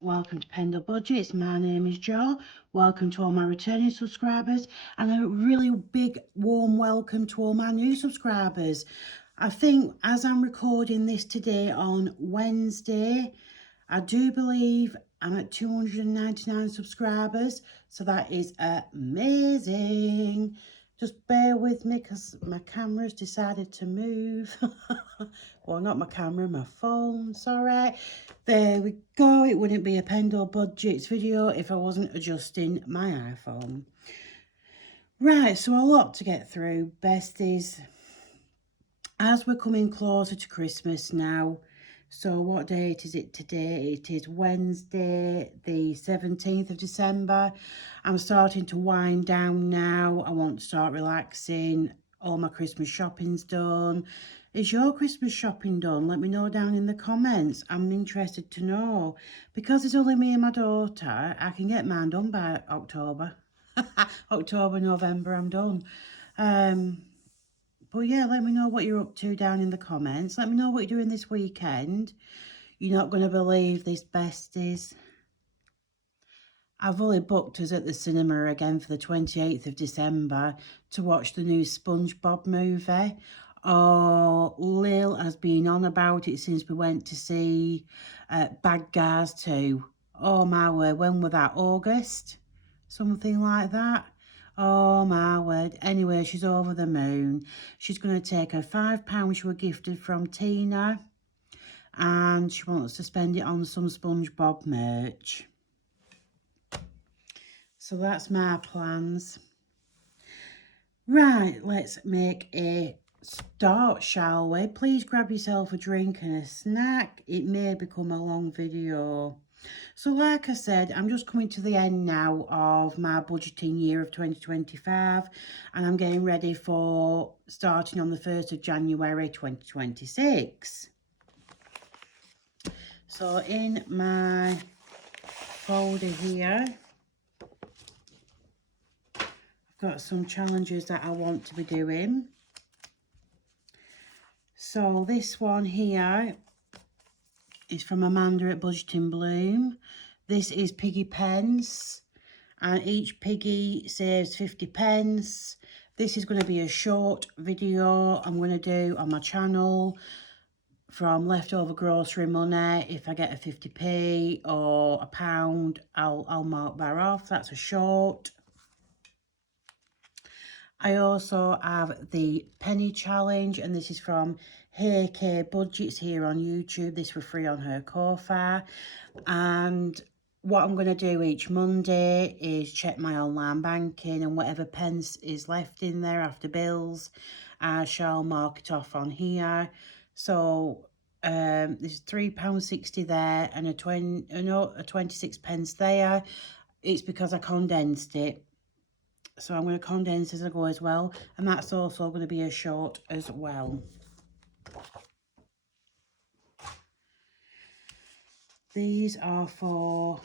Welcome to PendleBudgets. My name is Jo. Welcome to all my returning subscribers and a really big warm welcome to all my new subscribers. I think as I'm recording this today on Wednesday, I do believe I'm at 299 subscribers, so that is amazing. Just bear with me because my camera's decided to move. Well, not my camera, my phone, sorry. There we go. It wouldn't be a PendleBudgets video if I wasn't adjusting my iPhone. Right, so a lot to get through, besties. As we're coming closer to Christmas now, so what date is it today? It is Wednesday, the 17th of December. I'm starting to wind down now. I want to start relaxing. All my Christmas shopping's done. Is your Christmas shopping done? Let me know down in the comments. I'm interested to know. Because it's only me and my daughter, I can get mine done by October. October, November, I'm done. But yeah, let me know what you're up to down in the comments. Let me know what you're doing this weekend. You're not going to believe this, besties. I've only booked us at the cinema again for the 28th of December to watch the new SpongeBob movie. Oh, Lil has been on about it since we went to see Bad Guys 2. Oh my word, when was that? August? Something like that. Oh my word. Anyway, she's over the moon. She's going to take her £5 she was gifted from Tina, and she wants to spend it on some SpongeBob merch. So that's my plans. Right, let's make a start, shall we? Please grab yourself a drink and a snack. It may become a long video. So like I said, I'm just coming to the end now of my budgeting year of 2025, and I'm getting ready for starting on the 1st of January 2026. So in my folder here, I've got some challenges that I want to be doing. So this one here is from Amanda at Budgeting Bloom. This is piggy pence, and each piggy saves 50 pence. This is going to be a short video I'm going to do on my channel from leftover grocery money. If I get a 50p or a pound, I'll mark that off. That's a short. I also have the penny challenge, and this is from Hey K Budgets here on YouTube. This for free on her Ko-fi. And what I'm going to do each Monday is check my online banking, and whatever pence is left in there after bills, I shall mark it off on here. So there's £3.60 there and a 26 pence there. It's because I condensed it. So I'm going to condense as I go as well. And that's also going to be a short as well. These are for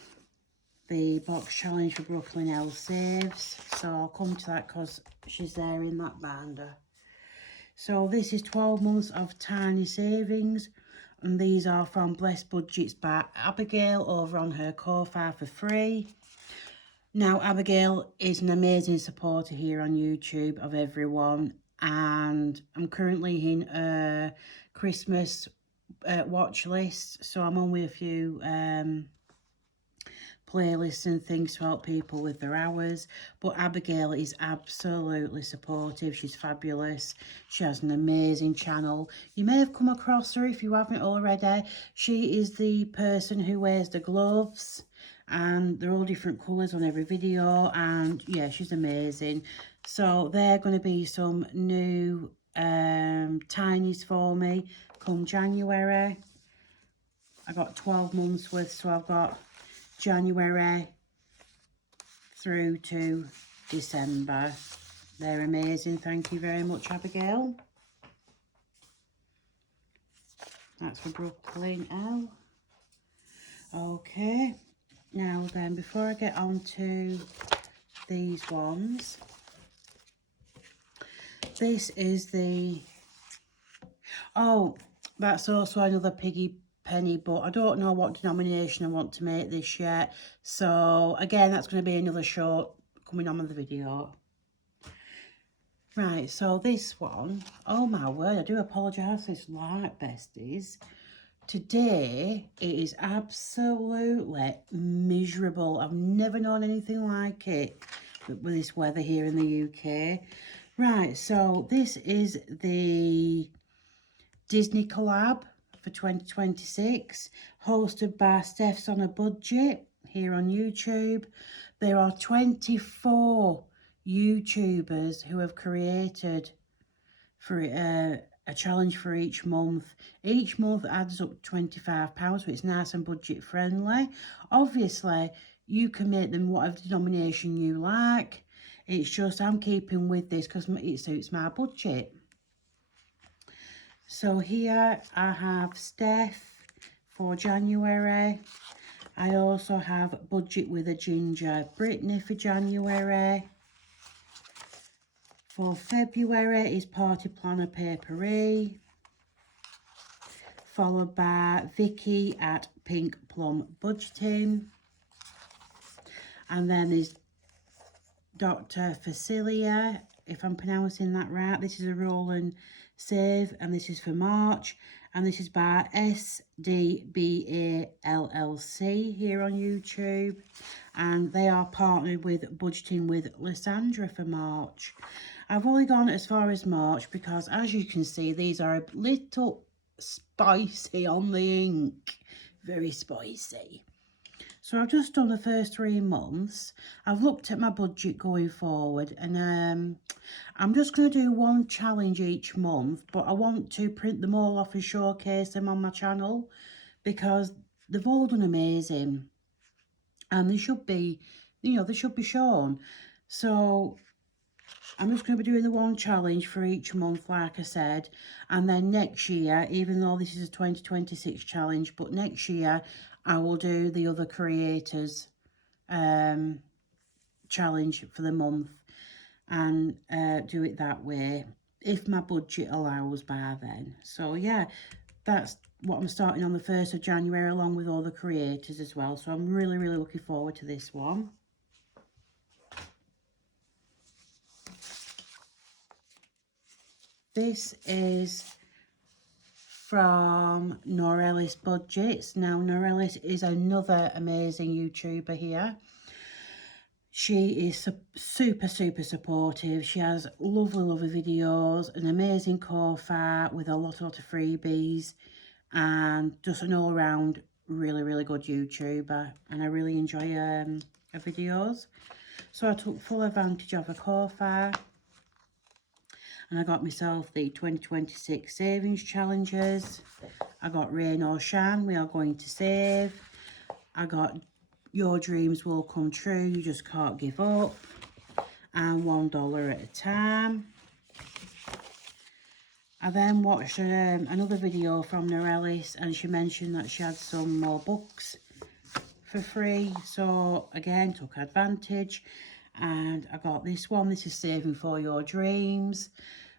the box challenge for Brooklyn L Saves. So I'll come to that because she's there in that binder. So this is 12 months of tiny savings. And these are from Blessed Budgets by Abigail over on her Ko-fi for free. Now, Abigail is an amazing supporter here on YouTube of everyone, and I'm currently in a Christmas watch list, so I'm on with a few playlists and things to help people with their hours. But Abigail is absolutely supportive. She's fabulous. She has an amazing channel. You may have come across her if you haven't already. She is the person who wears the gloves, and they're all different colours on every video, and yeah, she's amazing. So they're going to be some new tinies for me come January. I got 12 months worth, so I've got January through to December. They're amazing. Thank you very much, Abigail. That's for Brooklyn L. Okay. Now then, before I get on to these ones, this is the, oh, that's also another piggy penny, but I don't know what denomination I want to make this yet. So again, that's going to be another short coming on with the video. Right, so this one, oh my word, I do apologise, this light, besties. Today, it is absolutely miserable. I've never known anything like it with this weather here in the UK. Right, so this is the Disney collab for 2026, hosted by Steph's on a Budget here on YouTube. There are 24 YouTubers who have created for a challenge for each month. Each month adds up £25, so it's nice and budget friendly. Obviously, you can make them whatever denomination you like. It's just I'm keeping with this because it suits my budget. So here I have Steph for January. I also have Budget with a Ginger Brittany for January. For February is Party Planner Papery, followed by Vicky at Pink Plum Budgeting. And then there's Dr. Facilia, if I'm pronouncing that right. This is a roll and save, and this is for March. And this is by SDBA LLC here on YouTube. And they are partnered with Budgeting with Lysandra for March. I've only gone as far as March because, as you can see, these are a little spicy on the ink. Very spicy. So I've just done the first 3 months. I've looked at my budget going forward, and I'm just going to do one challenge each month, but I want to print them all off and showcase them on my channel because they've all done amazing. And they should be, you know, they should be shown. So I'm just going to be doing the one challenge for each month, like I said. And then next year, even though this is a 2026 challenge, but next year I will do the other creators challenge for the month and do it that way, if my budget allows by then. So yeah, that's what I'm starting on the 1st of January, along with all the creators as well. So I'm really, really looking forward to this one. This is from Norellis Budgets. Now, Norellis is another amazing YouTuber here. She is super, super supportive. She has lovely, lovely videos, an amazing co-fire with a lot of freebies, and just an all-round really, really good YouTuber. And I really enjoy her videos. So I took full advantage of her co-fire. And I got myself the 2026 savings challenges. I got Rain or Shine, we are going to save. I got Your Dreams Will Come True, You Just Can't Give Up. And $1 at a time. I then watched another video from Norellis, and she mentioned that she had some more books for free. So again, took advantage. And I got this one. This is Saving for Your Dreams.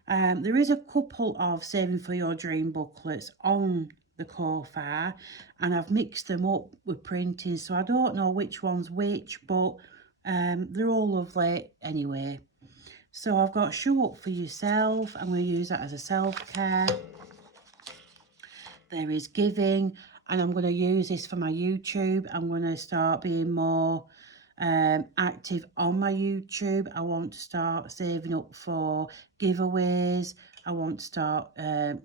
There is a couple of Saving for Your Dream booklets on the co-fire, and I've mixed them up with printing, so I don't know which one's which, but they're all lovely anyway. So I've got Show Up For Yourself. I'm going to use that as a self-care. There is Giving, and I'm going to use this for my YouTube. I'm going to start being more active on my YouTube. I want to start saving up for giveaways. I want to start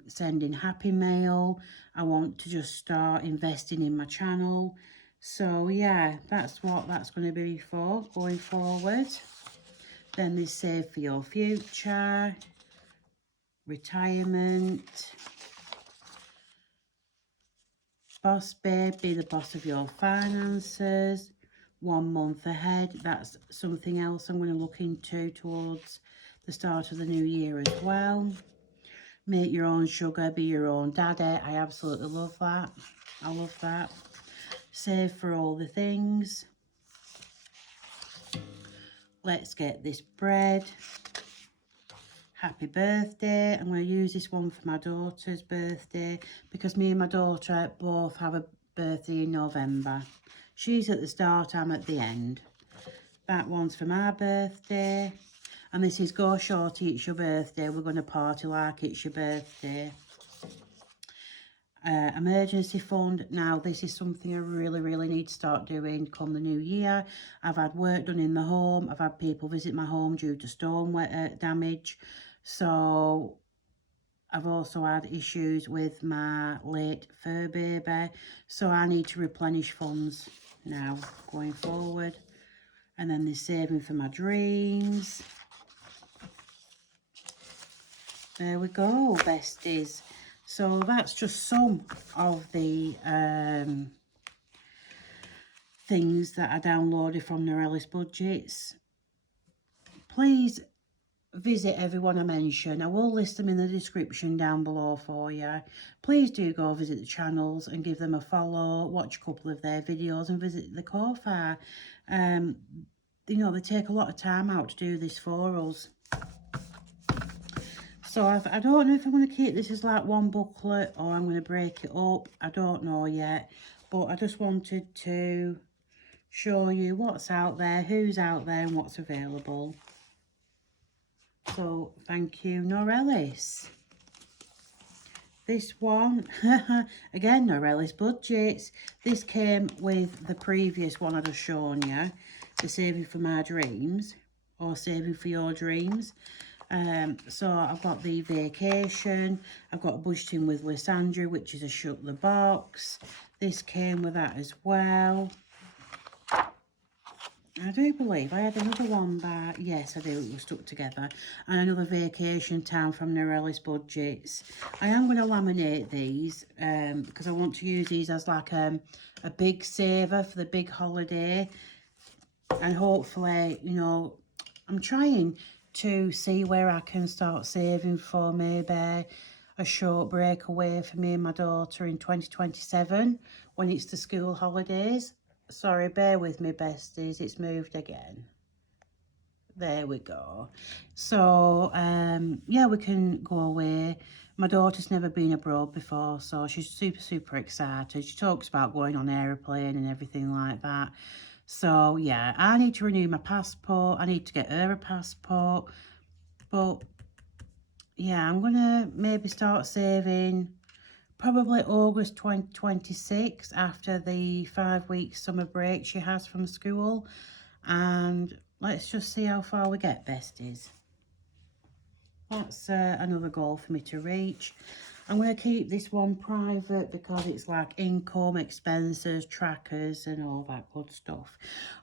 sending happy mail. I want to just start investing in my channel. So yeah, that's what that's going to be for going forward. Then there's Save For Your Future, Retirement, Boss Babe, Be the Boss of Your Finances, 1 month ahead. That's something else I'm going to look into towards the start of the new year as well. Make Your Own Sugar, Be Your Own Daddy. I absolutely love that. I love that. Save For All the Things. Let's Get This Bread. happy birthday. I'm going to use this one for my daughter's birthday because me and my daughter both have a birthday in November. She's at the start, I'm at the end. That one's for my birthday. And this is Go Shorty, It's Your Birthday. We're going to party like it's your birthday. Emergency fund. Now, this is something I really need to start doing come the new year. I've had work done in the home. I've had people visit my home due to storm damage. So I've also had issues with my late fur baby. So I need to replenish funds now going forward. And then there's saving for my dreams. There we go, besties. So that's just some of the things that I downloaded from Norellis Budgets. Please visit everyone I mentioned. I will list them in the description down below for you. Please do go visit the channels and give them a follow, watch a couple of their videos and visit the Ko-Fi. You know, they take a lot of time out to do this for us. So I don't know if I'm going to keep this as like one booklet or I'm going to break it up. I don't know yet. But I just wanted to show you what's out there, who's out there and what's available. So thank you, Norellis. This one, again, Norellis Budgets. This came with the previous one I just shown you. The Saving for My Dreams or Saving for Your Dreams. So I've got the vacation, I've got budgeting with Lysandra, which is a shut the box. This came with that as well. I do believe I had another one by, yes I do, it was stuck together. And another vacation time from Norellis Budgets. I am going to laminate these because I want to use these as like a big saver for the big holiday. And hopefully, you know, I'm trying to see where I can start saving for maybe a short break away for me and my daughter in 2027 when it's the school holidays. Sorry, bear with me, besties, it's moved again. There we go. So, yeah, we can go away. My daughter's never been abroad before, so she's super excited. She talks about going on aeroplane and everything like that. So, yeah, I need to renew my passport. I need to get her a passport. But, yeah, I'm going to maybe start saving probably August 2026 after the 5-week summer break she has from school. And let's just see how far we get, besties. That's another goal for me to reach. I'm going to keep this one private because it's like income, expenses, trackers and all that good stuff.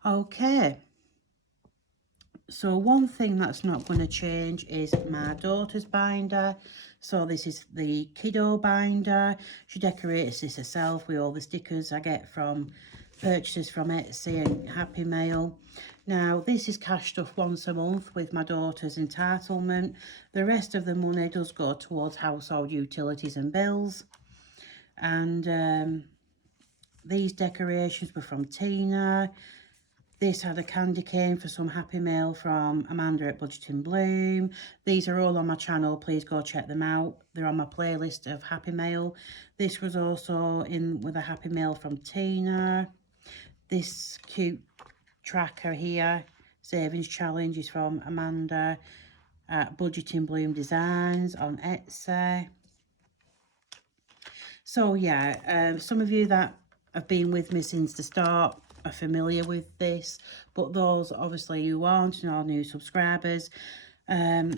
Okay. So one thing that's not going to change is my daughter's binder. So this is the kiddo binder. She decorates this herself with all the stickers I get from purchases from Etsy and Happy Mail. Now this is cashed off once a month with my daughter's entitlement. The rest of the money does go towards household utilities and bills. And these decorations were from Tina. This had a candy cane for some Happy Mail from Amanda at Budget Bloom. These are all on my channel. Please go check them out. They're on my playlist of Happy Mail. This was also in with a Happy Mail from Tina. This cute tracker here, Savings Challenge, is from Amanda at Budget Bloom Designs on Etsy. So yeah, some of you that have been with me since the start are familiar with this, but those obviously who aren't and are new subscribers, I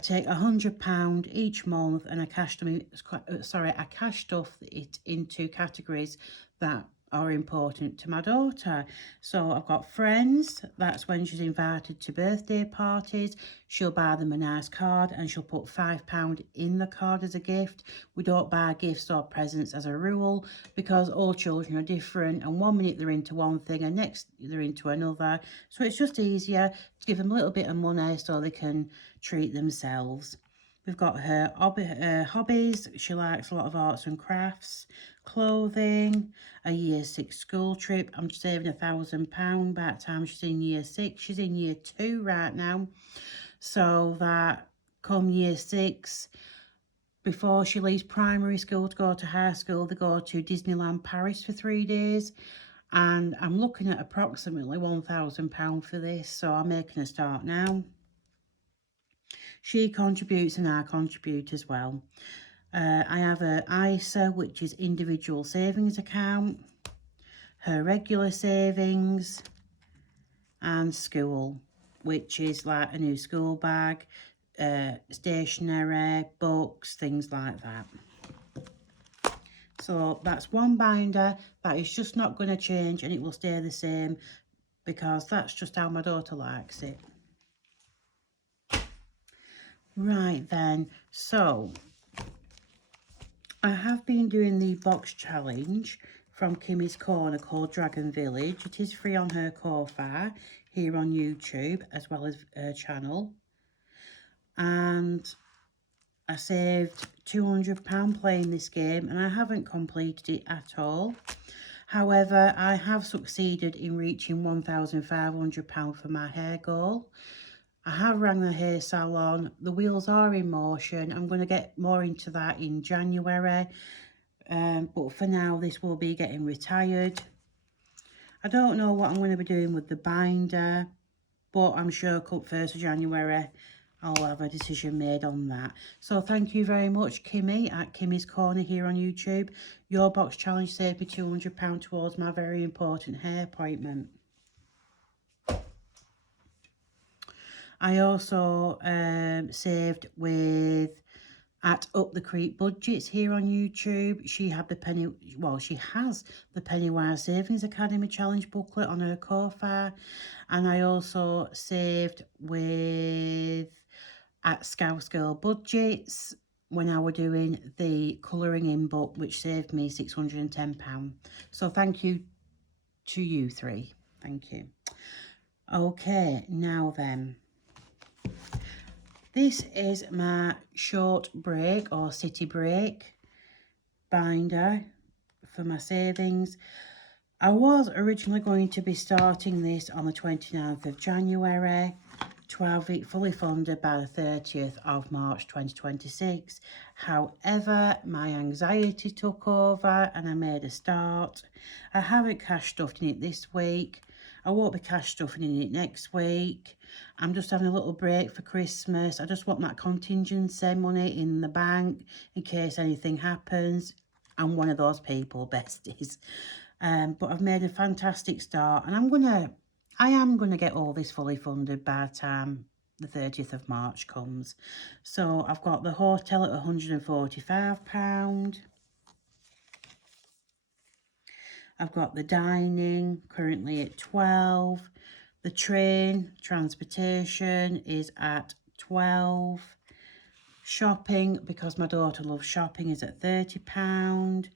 take £100 each month and I cashed off it into categories that are important to my daughter. So I've got friends. That's when she's invited to birthday parties. She'll buy them a nice card and she'll put £5 in the card as a gift. We don't buy gifts or presents as a rule because all children are different and 1 minute they're into one thing and next they're into another. So it's just easier to give them a little bit of money so they can treat themselves. We've got her hobbies. She likes a lot of arts and crafts, clothing, a year 6 school trip. I'm saving £1,000 by the time she's in year 6. She's in year 2 right now. So that come year 6. Before she leaves primary school to go to high school, they go to Disneyland Paris for 3 days. And I'm looking at approximately £1,000 for this, so I'm making a start now. She contributes and I contribute as well. I have her ISA, which is individual savings account, her regular savings, and school, which is like a new school bag, stationery, books, things like that. So that's one binder that is just not going to change, and it will stay the same because that's just how my daughter likes it. Right then, so I have been doing the box challenge from Kimmy's Corner called Dragon Village. It is free on her Ko-fi here on YouTube as well as her channel. And I saved £200 playing this game, and I haven't completed it at all. However, I have succeeded in reaching £1,500 for my hair goal. I have rang the hair salon. The wheels are in motion. I'm going to get more into that in January. But for now, this will be getting retired. I don't know what I'm going to be doing with the binder, but I'm sure come 1st of January, I'll have a decision made on that. So thank you very much, Kimmy, at Kimmy's Corner here on YouTube. Your box challenge saved me £200 towards my very important hair appointment. I also saved with at Up the Creek Budgets here on YouTube. She has the Pennywise Savings Academy Challenge booklet on her Ko-fi. And I also saved with at Scouse Girl Budgets when I were doing the colouring in book, which saved me £610. So thank you to you three. Thank you. Okay, now then. This is my short break or city break binder for my savings. I was originally going to be starting this on the 29th of January to have it fully funded by the 30th of March 2026. However, my anxiety took over and I made a start. I haven't cash stuffed in it this week. I won't be cash stuffing in it next week. I'm just having a little break for Christmas. I just want that contingency money in the bank in case anything happens. I'm one of those people, besties. But I've made a fantastic start, and I am gonna get all this fully funded by the time the 30th of March comes. So I've got the hotel at £145. I've got the dining currently at 12. The train transportation is at 12. Shopping, because my daughter loves shopping, is at £30.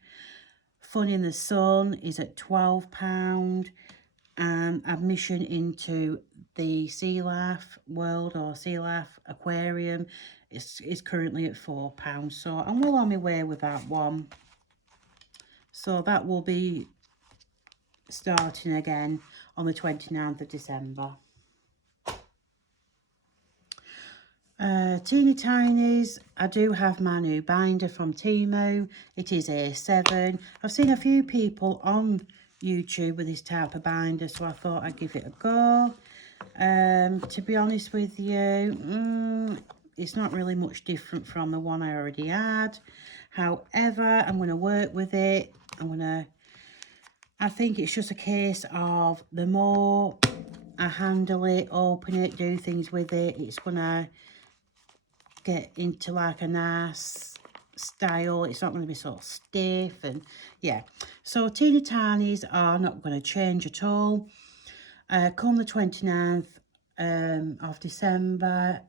Fun in the Sun is at £12. And admission into the Sea Life World or Sea Life Aquarium is currently at £4. So I'm well on my way with that one. So that will be starting again on the 29th of December. Teeny Tinies, I do have my new binder from Temu. It is A7. I've seen a few people on YouTube with this type of binder, so I thought I'd give it a go. To be honest with you, it's not really much different from the one I already had. However, I'm going to work with it. I think it's just a case of the more I handle it, open it, do things with it, it's going to get into like a nice style. It's not going to be sort of stiff, and yeah. So Teeny Tinies are not going to change at all. Come the 29th of December,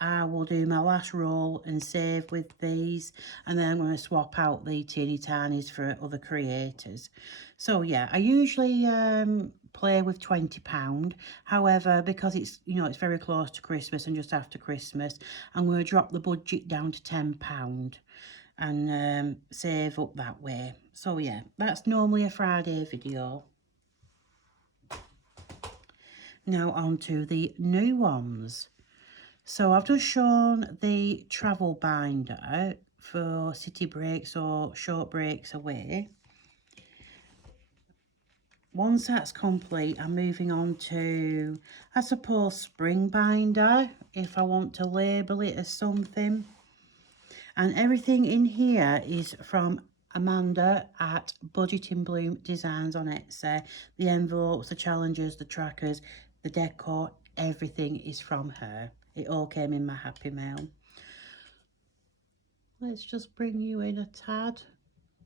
I will do my last roll and save with these, and then I'm going to swap out the Teeny Tinies for other creators. So yeah, I usually play with £20. However, because it's, you know, it's very close to Christmas and just after Christmas, I'm going to drop the budget down to £10 and save up that way. So yeah, that's normally a Friday video. Now on to the new ones. So I've just shown the travel binder for city breaks or short breaks away. Once that's complete, I'm moving on to, I suppose, spring binder, if I want to label it as something. And everything in here is from Amanda at Budget in Bloom Designs on Etsy. The envelopes, the challenges, the trackers, the decor, everything is from her. It all came in my Happy Mail. Let's just bring you in a tad.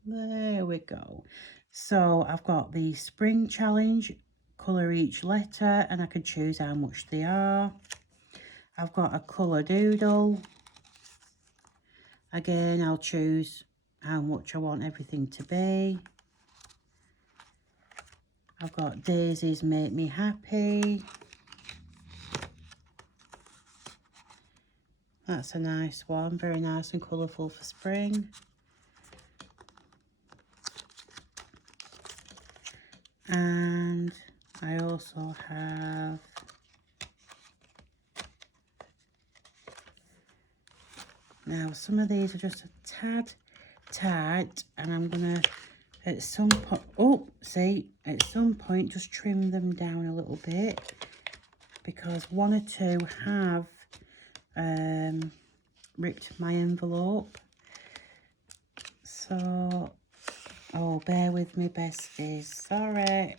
There we go. So I've got the spring challenge, colour each letter, and I can choose how much they are. I've got a colour doodle. Again, I'll choose how much I want everything to be. I've got daisies make me happy. That's a nice one, very nice and colourful for spring. And I also have now some of these are just a tad tight, and I'm gonna at some point, oh, see, at some point just trim them down a little bit, because one or two have ripped my envelope. So, oh, bear with me, besties, sorry.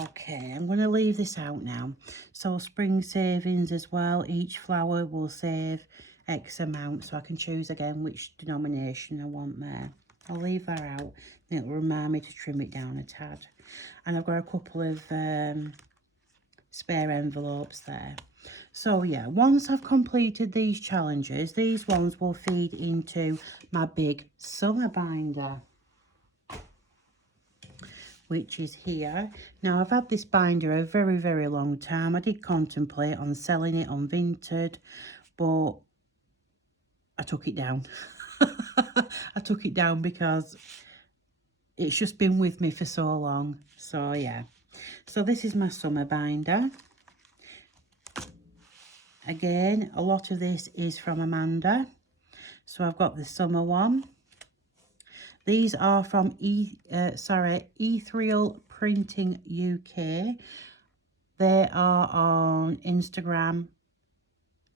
Okay, I'm going to leave this out now. So spring savings as well, each flower will save X amount, so I can choose again which denomination I want there. I'll leave that out, and it'll remind me to trim it down a tad. And I've got a couple of spare envelopes there. So yeah, once I've completed these challenges, these ones will feed into my big summer binder, which is here. Now, I've had this binder a very, very long time. I did contemplate on selling it on Vinted, but I took it down. I took it down because it's just been with me for so long. So yeah, so this is my summer binder. Again, a lot of this is from Amanda. So I've got the summer one. These are from Ethereal Printing UK. They are on Instagram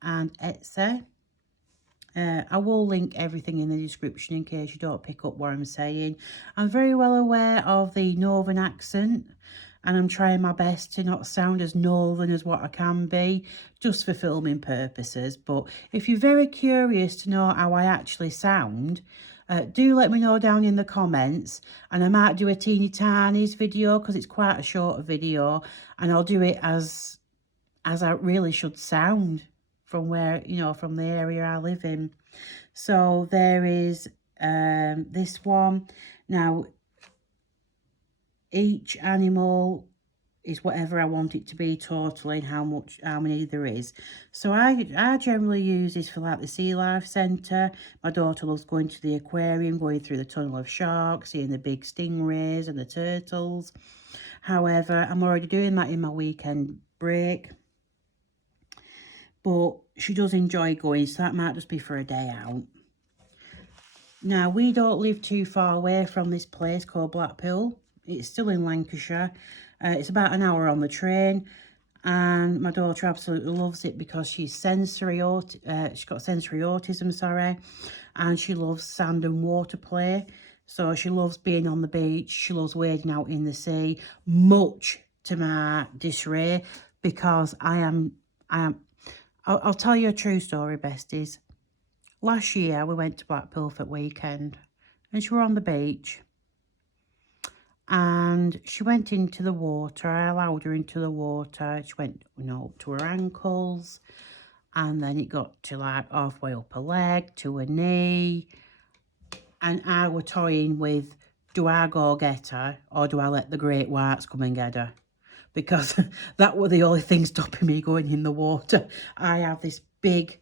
and Etsy. I will link everything in the description in case you don't pick up what I'm saying. I'm very well aware of the northern accent, and I'm trying my best to not sound as northern as what I can be, just for filming purposes. But if you're very curious to know how I actually sound, do let me know down in the comments, and I might do a teeny tiny video because it's quite a short video, and I'll do it as I really should sound from where, you know, from the area I live in. So there is this one. Now, each animal is whatever I want it to be totally, and how many there is. So I generally use this for like the Sea Life Centre. My daughter loves going to the aquarium, going through the tunnel of sharks, seeing the big stingrays and the turtles. However, I'm already doing that in my weekend break. But she does enjoy going, so that might just be for a day out. Now, we don't live too far away from this place called Blackpool. It's still in Lancashire. It's about an hour on the train, and my daughter absolutely loves it because she's she's got sensory autism, sorry, and she loves sand and water play. So she loves being on the beach. She loves wading out in the sea, much to my disarray, because I'll tell you a true story, besties. Last year, we went to Blackpool for the weekend, and she were on the beach, and she went into the water. I allowed her into the water. She went, you know, up to her ankles, and then it got to like halfway up her leg, to her knee, and I were toying with, do I go get her, or do I let the great whites come and get her? Because that were the only thing stopping me going in the water. I have this big,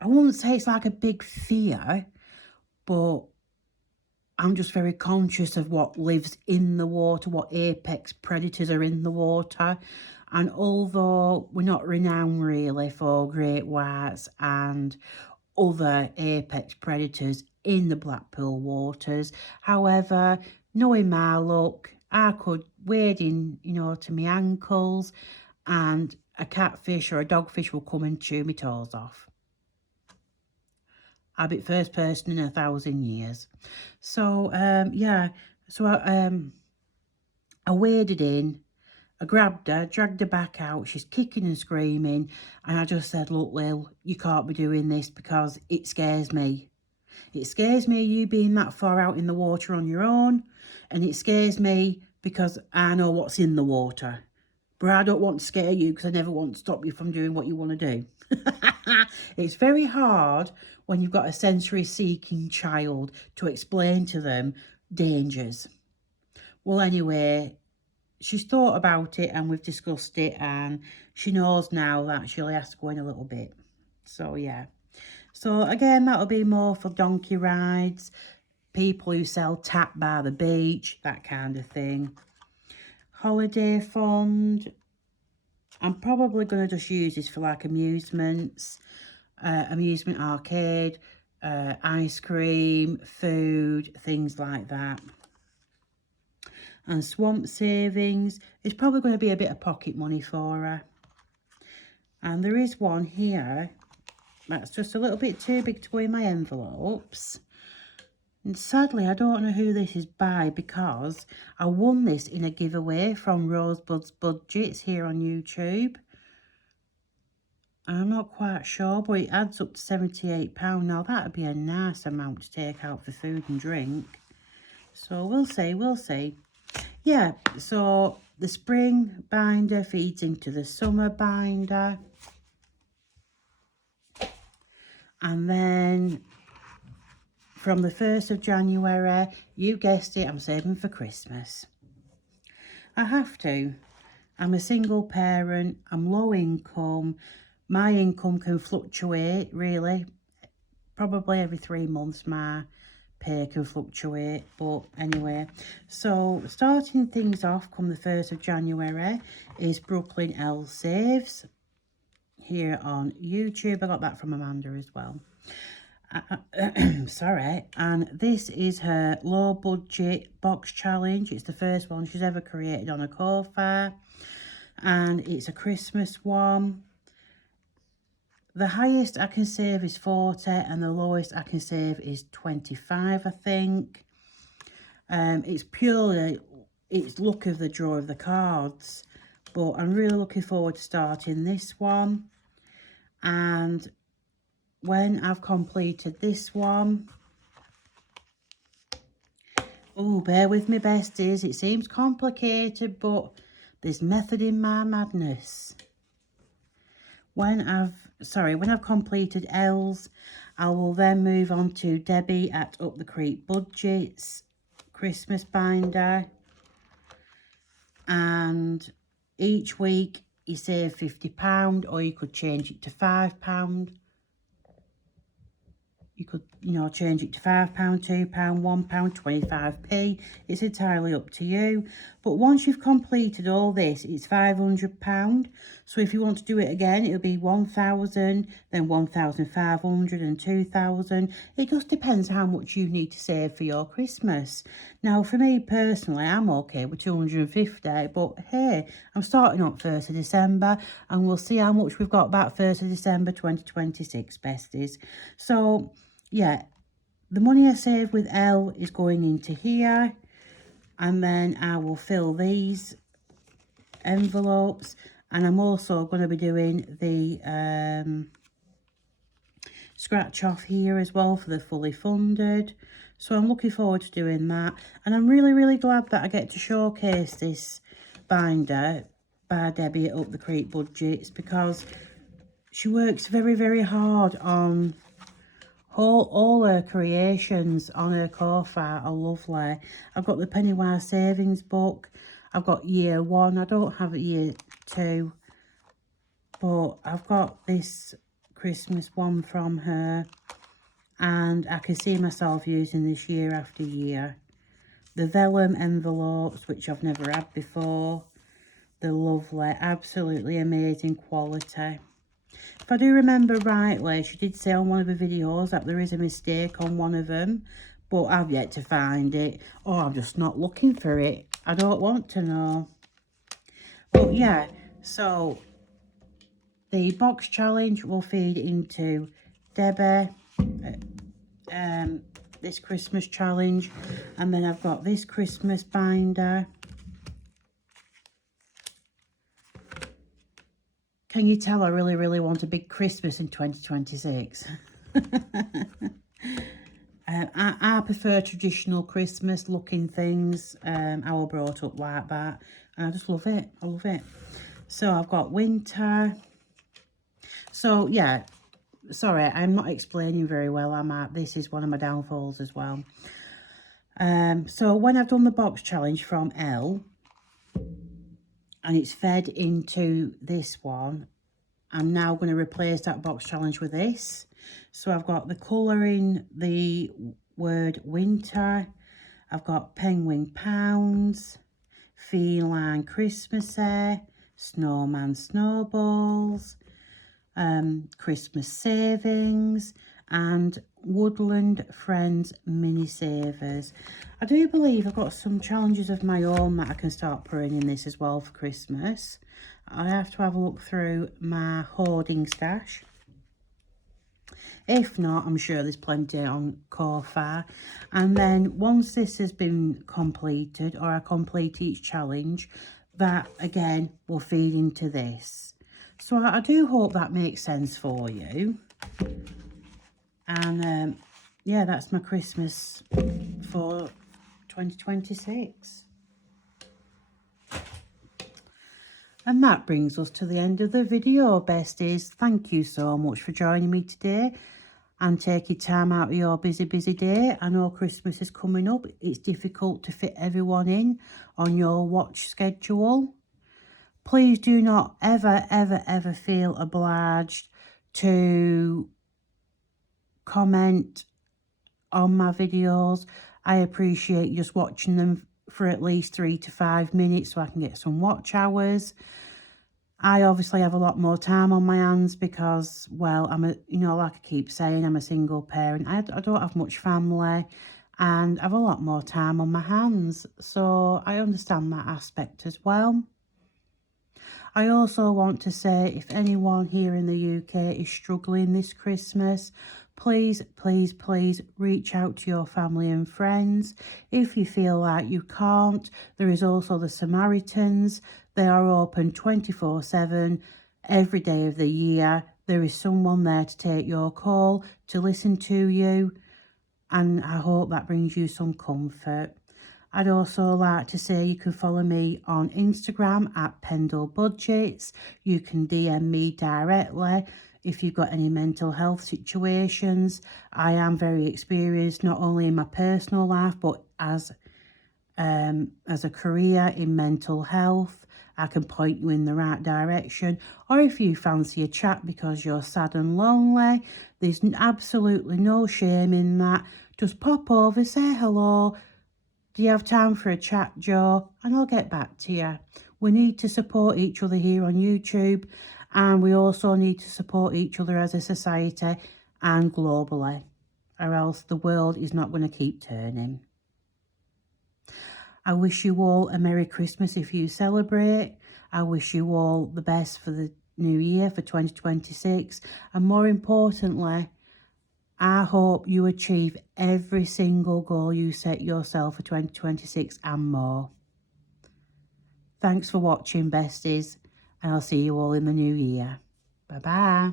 I wouldn't say it's like a big fear, but I'm just very conscious of what lives in the water, what apex predators are in the water. And although we're not renowned really for great whites and other apex predators in the Blackpool waters, however, knowing my luck, I could wade in, you know, to my ankles, and a catfish or a dogfish will come and chew my toes off. I'll be the first person in 1,000 years. So, yeah, so I waded in, I grabbed her, dragged her back out. She's kicking and screaming. And I just said, look, Lil, you can't be doing this because it scares me. It scares me you being that far out in the water on your own. And it scares me because I know what's in the water. But I don't want to scare you because I never want to stop you from doing what you want to do. It's very hard when you've got a sensory-seeking child to explain to them dangers. Well, anyway, she's thought about it and we've discussed it, and she knows now that she only has to go in a little bit. So, yeah. So, again, that'll be more for donkey rides, people who sell tap by the beach, that kind of thing. Holiday fund. I'm probably going to just use this for like amusements, amusement arcade, ice cream, food, things like that. And swamp savings is probably going to be a bit of pocket money for her. And there is one here that's just a little bit too big to go in my envelopes. And sadly, I don't know who this is by because I won this in a giveaway from Rosebud's Budgets here on YouTube. I'm not quite sure, but it adds up to £78. Now, that would be a nice amount to take out for food and drink. So, we'll see, we'll see. Yeah, so the spring binder feeds into the summer binder. And then from the 1st of January, you guessed it, I'm saving for Christmas. I have to. I'm a single parent, I'm low income. My income can fluctuate, really. Probably every 3 months my pay can fluctuate, but anyway. So starting things off come the 1st of January is Brooklyn L Saves here on YouTube. I got that from Amanda as well. Sorry. And this is her low budget box challenge. It's the first one she's ever created on a Ko-Fi, and it's a Christmas one. The highest I can save is 40 and the lowest I can save is 25, I think. It's purely, it's luck of the draw of the cards. But I'm really looking forward to starting this one. And when I've completed this one... Oh, bear with me, besties. It seems complicated, but there's method in my madness. When I've completed L's, I will then move on to Debbie at Up the Creek Budgets Christmas binder. And each week you save £50, or you could change it to £5. You could, you know, change it to £5, £2, £1, 25p. It's entirely up to you. But once you've completed all this, it's £500. So if you want to do it again, it'll be 1,000, then 1,500 and 2,000. It just depends how much you need to save for your Christmas. Now, for me personally, I'm okay with 250, but hey, I'm starting on 1st of December, and we'll see how much we've got back 1st of December 2026, besties. So yeah, the money I save with L is going into here, and then I will fill these envelopes, and I'm also going to be doing the scratch off here as well for the fully funded. So I'm looking forward to doing that, and I'm really glad that I get to showcase this binder by Debbie at Up the Creek Budgets, because she works very hard on all her creations on her Ko-Fi are lovely. I've got the Pennywise Savings book. I've got year 1. I don't have year 2. But I've got this Christmas one from her. And I can see myself using this year after year. The vellum envelopes, which I've never had before. They're lovely, absolutely amazing quality. If I do remember rightly, she did say on one of the videos that there is a mistake on one of them, but I've yet to find it, or I'm just not looking for it. I don't want to know. But yeah, so the box challenge will feed into Debbie, this Christmas challenge, and then I've got this Christmas binder. Can you tell I really want a big Christmas in 2026? I prefer traditional Christmas looking things. I was brought up like that, and I just love it. I love it. So I've got winter. So yeah, sorry, I'm not explaining very well, am I? This is one of my downfalls as well. So when I've done the box challenge from L, and it's fed into this one, I'm now going to replace that box challenge with this. So I've got the colour in the word winter. I've got penguin pounds, feline Christmassy, snowman snowballs, Christmas savings, and woodland friends mini savers. I do believe I've got some challenges of my own that I can start putting in this as well for Christmas. I have to have a look through my hoarding stash. If not, I'm sure there's plenty on Ko-Fi. And then once this has been completed, or I complete each challenge, that again will feed into this. So I do hope that makes sense for you. And yeah, that's my Christmas for 2026. And that brings us to the end of the video, besties. Thank you so much for joining me today and taking time out of your busy day. I know Christmas is coming up. It's difficult to fit everyone in on your watch schedule. Please do not ever feel obliged to comment on my videos. I appreciate just watching them for at least 3 to 5 minutes so I can get some watch hours. I obviously have a lot more time on my hands because, well, I'm a, you know, like I keep saying, I'm a single parent. I don't have much family and I have a lot more time on my hands. So I understand that aspect as well. I also want to say, if anyone here in the UK is struggling this Christmas, please reach out to your family and friends. If you feel like you can't, there is also the Samaritans. They are open 24/7 every day of the year. There is someone there to take your call, to listen to you, and I hope that brings you some comfort. I'd also like to say you can follow me on Instagram at PendleBudgets. You can DM me directly if you've got any mental health situations. I am very experienced, not only in my personal life, but as a career in mental health. I can point you in the right direction. Or if you fancy a chat because you're sad and lonely, there's absolutely no shame in that. Just pop over, say hello. Do you have time for a chat, Joe? And I'll get back to you. We need to support each other here on YouTube, and we also need to support each other as a society and globally, or else the world is not going to keep turning. I wish you all a Merry Christmas if you celebrate. I wish you all the best for the new year, for 2026. And more importantly, I hope you achieve every single goal you set yourself for 2026 and more. Thanks for watching, besties, and I'll see you all in the new year. Bye-bye.